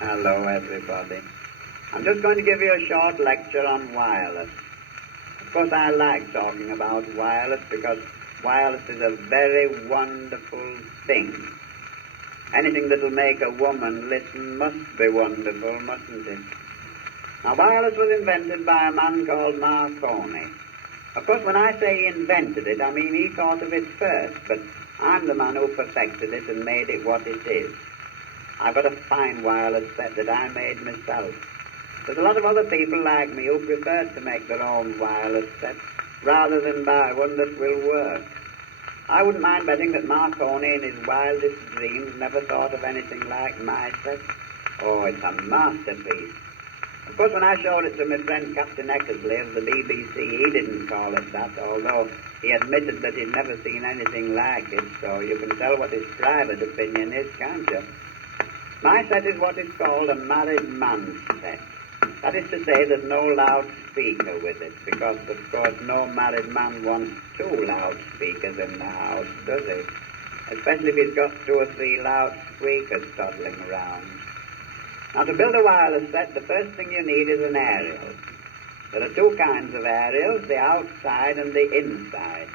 Hello, everybody. I'm just going to give you a short lecture on wireless. Of course, I like talking about wireless because wireless is a very wonderful thing. Anything that'll make a woman listen must be wonderful, mustn't it? Now, wireless was invented by a man called Marconi. Of course, when I say he invented it, I mean he thought of it first, but I'm the man who perfected it and made it what it is. I've got a fine wireless set that I made myself. There's a lot of other people like me who prefer to make their own wireless sets rather than buy one that will work. I wouldn't mind betting that Marconi in his wildest dreams never thought of anything like my set. Oh, it's a masterpiece. Of course, when I showed it to my friend Captain Eckersley of the BBC, he didn't call it that, although he admitted that he'd never seen anything like it, so you can tell what his private opinion is, can't you? My set is what is called a married man's set. That is to say, there's no loudspeaker with it, because, of course, no married man wants two loudspeakers in the house, does he? Especially if he's got 2 or 3 loudspeakers toddling around. Now, to build a wireless set, the first thing you need is an aerial. There are 2 kinds of aerials, the outside and the inside.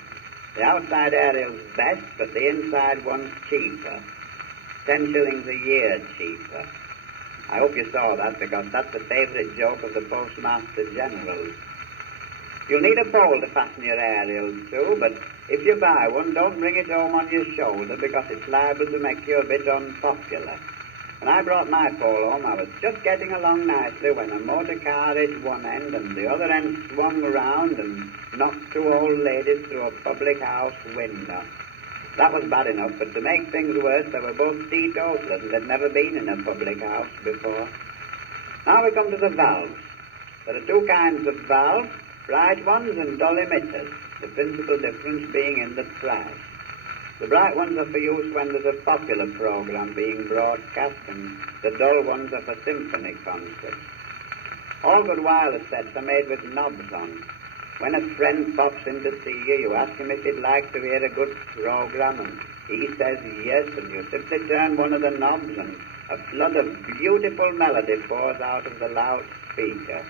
The outside aerial's best, but the inside one's cheaper. 10 shillings a year cheaper. I hope you saw that, because that's the favourite joke of the Postmaster General's. You'll need a pole to fasten your aerial to, but if you buy one, don't bring it home on your shoulder, because it's liable to make you a bit unpopular. When I brought my pole home, I was just getting along nicely when a motor car hit one end and the other end swung round and knocked 2 old ladies through a public house window. That was bad enough, but to make things worse, they were both teetotalers and had never been in a public house before. Now we come to the valves. There are 2 kinds of valves, bright ones and dull emitters, the principal difference being in the price. The bright ones are for use when there's a popular program being broadcast, and the dull ones are for symphony concerts. All good wireless sets are made with knobs on. When a friend pops in to see you, you ask him if he'd like to hear a good program, and he says yes, and you simply turn one of the knobs, and a flood of beautiful melody pours out of the loudspeaker.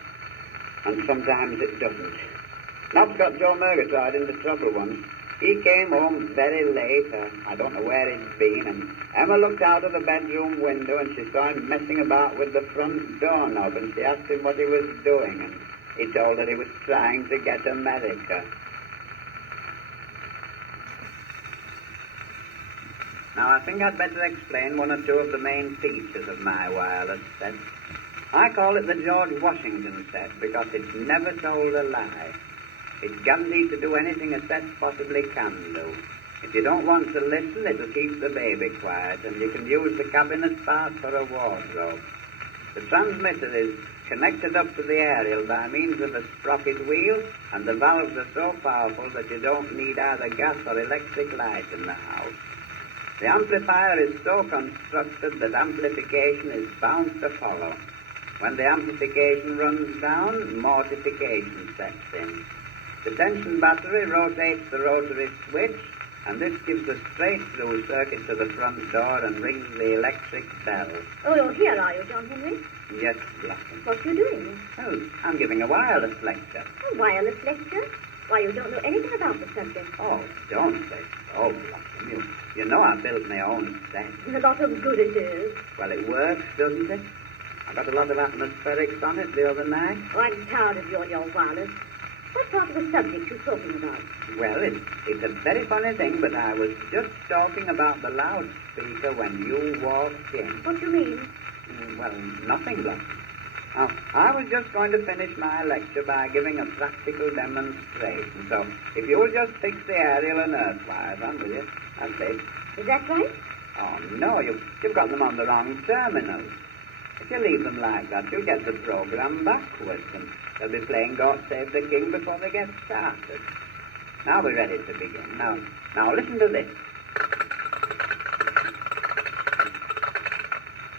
And sometimes it doesn't. Knobs got Joe Murgatroyd into trouble once. He came home very late, I don't know where he'd been, and Emma looked out of the bedroom window and she saw him messing about with the front doorknob, and she asked him what he was doing, and he told her he was trying to get America. Now, I think I'd better explain 1 or 2 of the main features of my wireless set. I call it the George Washington set because it's never told a lie. It's guaranteed to do anything a set possibly can do. If you don't want to listen, it'll keep the baby quiet, and you can use the cabinet part for a wardrobe. The transmitter is connected up to the aerial by means of a sprocket wheel, and the valves are so powerful that you don't need either gas or electric light in the house. The amplifier is so constructed that amplification is bound to follow. When the amplification runs down, mortification sets in. The tension battery rotates the rotary switch, and this gives a straight-through circuit to the front door and rings the electric bell. Oh, here are you, John Henry? Yes, Blossom. What are you doing? Well, I'm giving a wireless lecture. A wireless lecture? Why, you don't know anything about the subject. Oh, don't say so, Blossom. You know I built my own set. A lot of good it is. Well, it works, doesn't it? I got a lot of atmospherics on it the other night. Oh, I'm tired of you and your wireless. What part of the subject you talking about? Well, it's a very funny thing, but I was just talking about the loudspeaker when you walked in. What do you mean? Well, nothing, Blossom. Now, I was just going to finish my lecture by giving a practical demonstration. So, if you'll just fix the aerial and earth wires on, will you? That's it. Is that right? Oh, no, you've got them on the wrong terminals. If you leave them like that, you'll get the program backwards, and they'll be playing God Save the King before they get started. Now we're ready to begin. Now listen to this.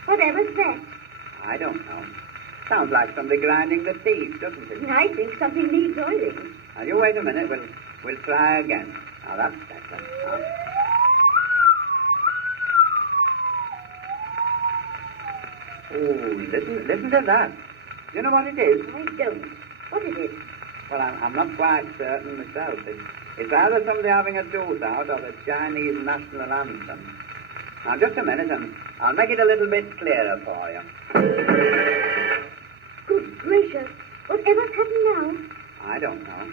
Whatever's that? I don't know. Sounds like somebody grinding the teeth, doesn't it? I think something needs oiling. Now, you wait a minute. We'll try again. Now, that's better. Now. Oh, listen to that. Do you know what it is? I don't. What is it? Well, I'm not quite certain myself. It's either somebody having a tooth out or the Chinese national anthem. Now, just a minute, and I'll make it a little bit clearer for you. Good gracious. Whatever's happened now? I don't know.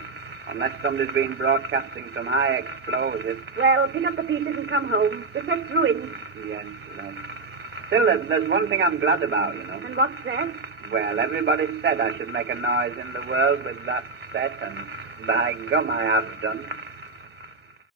Unless somebody's been broadcasting some high explosive. Well, pick up the pieces and come home. The set's ruined. Yes, love. Still, there's one thing I'm glad about, you know. And what's that? Well, everybody said I should make a noise in the world with that set, and by gum I have done.